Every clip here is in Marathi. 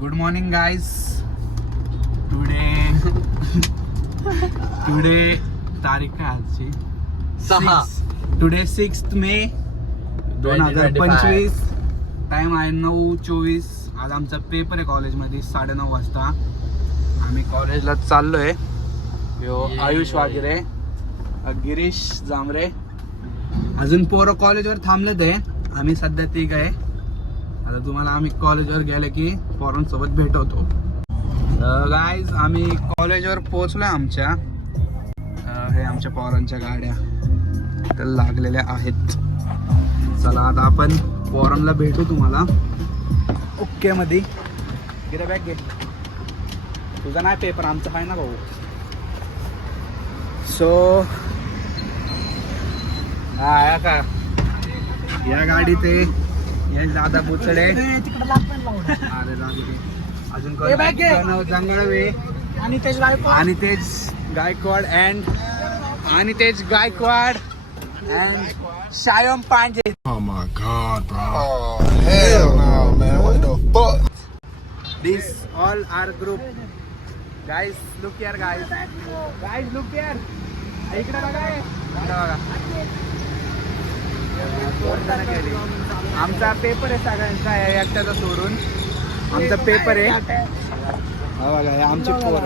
Good morning guys. टुडे तारीख काय आजची? 6 मे 2025. टाइम आहे 9:24. आज आमचा पेपर आहे कॉलेजमध्ये 9:30 वाजता. आम्ही कॉलेजला चाललोय. आयुष वागिरे, गिरीश जांभरे, अजून पोरं कॉलेजवर थांबलेत आहे. आम्ही सध्या तिघ आहे. आता तुम्हाला आम्ही कॉलेजवर गेले की पोरांसोबत भेटवतो. गाईज आम्ही कॉलेजवर पोहोचलोय. आमच्या हे आमच्या पोरांच्या गाड्या तर लागलेल्या आहेत. चला आता आपण पोरांना भेटू तुम्हाला. ओके मध्ये गिरा बॅग घे. तुझा नाही पेपर, आमचा आहे ना भाऊ. सो हा का या गाडीत हे दादा बुचडे, अरे अजून जंगळवे आणि Tej Gaikwad and Shyam Pandey. Oh my God, bro. Oh, hell no, man. What the fuck? This all our group. Guys, look here, guys. Guys, look here. इकडे बघा, इकडे बघा. आमचा पेपर आहे सगळ्यांचा, एकट्याचा सोडून आमचा पेपर आहे. हा बघा, हे आमचे पोर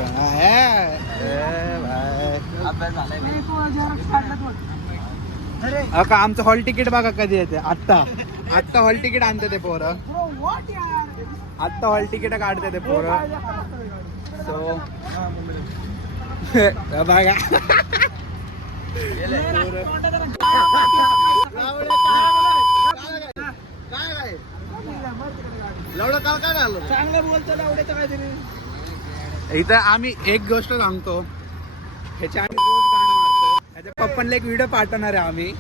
का. आमचं हॉल तिकीट बघा कधी येते. आत्ता हॉल तिकीट आणते ते पोरं. आत्ता हॉल तिकीट काढते ते पोरं. सो बघा इथं आम्ही एक गोष्ट सांगतो. ह्याच्या आम्ही रोज गाणं मारतो. ह्याच्या पप्पांना एक व्हिडिओ पाठवणार आहे आम्ही.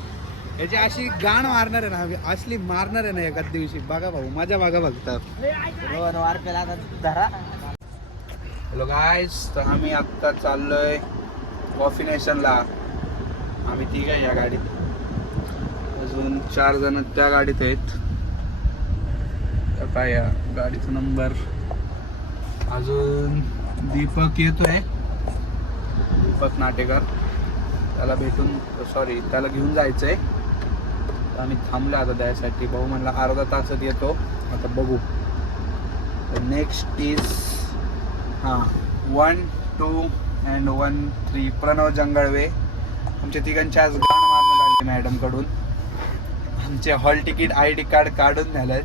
ह्याची अशी गाण मारणार आहे ना आम्ही, असली मारणार आहे ना एखाद दिवशी. बघा भाऊ, मजा बघा फक्त. हॅलो गाईज, तर आम्ही आत्ता चाललोय कॉफी नेशनला. आम्ही तिघ आहे या गाडीत, अजून 4 जण त्या गाडीत आहेत. काय या गाडीचा नंबर. अजून दीपक येतोय, दीपक नाटेकर. त्याला त्याला घेऊन जायचंय. आम्ही थांबलो आता त्यासाठी. भाऊ म्हणला अर्धा तासात येतो. आता बघू. Next is 1, 2 and 1, 3 Pranav Jangalwe. आमच्या तिघांची आज गाणं मारण्यात आली मॅडम कडून. आमचे हॉल तिकीट ID कार्ड काढून झालंय.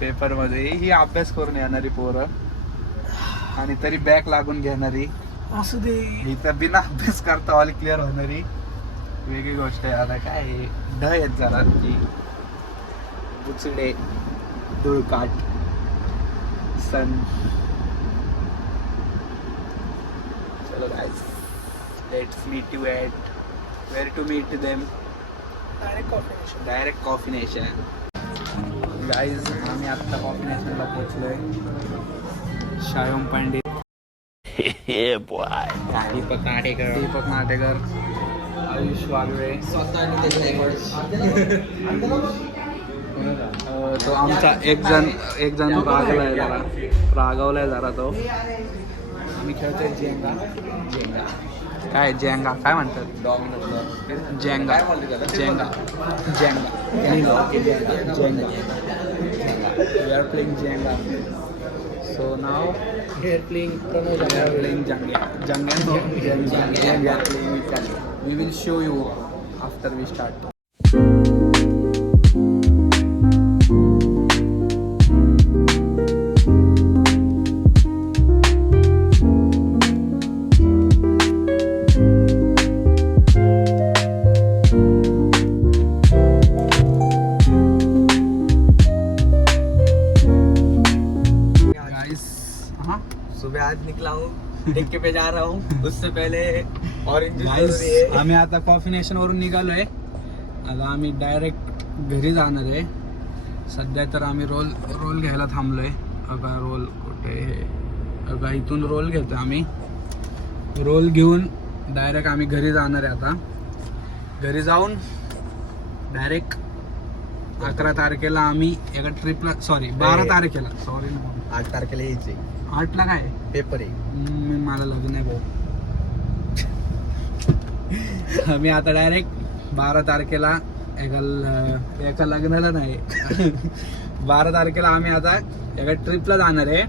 पेपर मध्ये ही अभ्यास करून येणारी पोरं आणि तरी बॅक लागून घेणारी असू दे. इथं बिना अभ्यास करता ऑल क्लिअर होणारी वेगळी गोष्ट आहे. आता काय ढ आहेत जरा की बुचडे, धुळकाट, सन. चलो guys, let's meet you at where to meet them. Direct Coffee Nation. Guys आम्ही आत्ता कॉफी नेशनला पोहोचलोय. शायम पांडे, दीपक नाटेकर, आयुष वागळे. तो आमचा एक जण रागवलाय जरा तो. आम्ही खेळतोय जेंगा. काय जेंगा काय म्हणतात? Jenga. We are playing Jenga. So now we are playing Jenga. We will show you after we start. सुबह आज निकला हूँ, टिक्के पे जा रहा हूँ. उससे पहले ऑरेंज जूस है. आम्ही आता कॉफी नेशन वरून निघालोय. आता आम्ही डायरेक्ट घरी जाणार आहे. सध्या तर आम्ही रोल घ्यायला थांबलोय. अगा रोल कुठे? अगा इथून रोल घेतो आम्ही. रोल घेऊन डायरेक्ट आम्ही घरी जाणार आहे. आता घरी जाऊन डायरेक्ट 11 तारखेला आम्ही एका ट्रिपला सॉरी 12 तारखेला सॉरी 8 तारखेला यायचे 8 ला काय पेपर आहे. मला लग्न आहे भाऊ. आम्ही आता डायरेक्ट 12 तारखेला एका लग्नाला नाही 12 तारखेला आम्ही आता एका ट्रिपला जाणार आहे.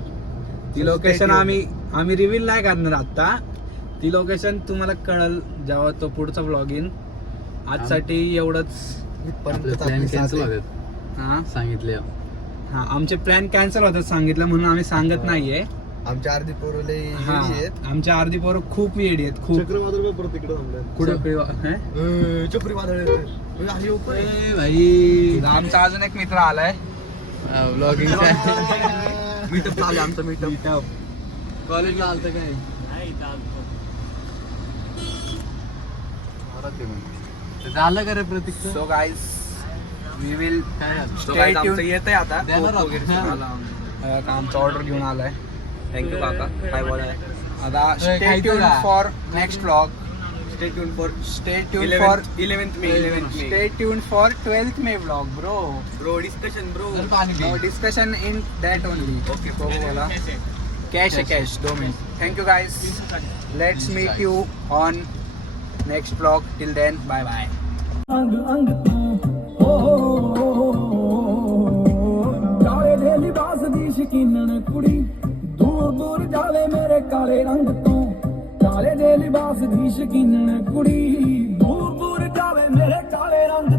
ती लोकेशन आम्ही रिव्हील नाही करणार आता. ती लोकेशन तुम्हाला कळल जेव्हा तो पुढचा व्लॉग येईल. आजसाठी एवढंच. प्लॅन कॅन्सल होतात हा सांगितले. हा आमचे प्लॅन कॅन्सल होतात सांगितलं म्हणून आम्ही सांगत नाहीये. आमच्या अर्धी पोरं लई हा वेडी आहेत. आमच्या अर्धी पोरं खूप वेडी आहेत खूप. कुठे चक्रीवादळ भाई आमचा अजून एक मित्र आलाय ब्लॉगिंग मीटअप चालू आमचं मीटअप. कॉलेजला आलतं काय झालं का रे प्रतीक? सो गाईज वी विल येत आहे आता. आमचा ऑर्डर घेऊन आलाय. थँक्यू काका. काय बोलाय? आता stay tune for next vlog. Stay tune for stay tune for 11th May. Stay tune for 12th May vlog bro. Bro discussion bro. No discussion in that only. Okay, बोला cash है cash 2 minute. Thank you guys. Let's meet you on next vlog. Till then, bye bye. अंग अंग काले दे लिबास दी शकीनन कुड़ी दूर दूर जावे मेरे काले रंग तो काले दे लिबास दी शकीनन कुड़ी दूर दूर जावे मेरे काले रंग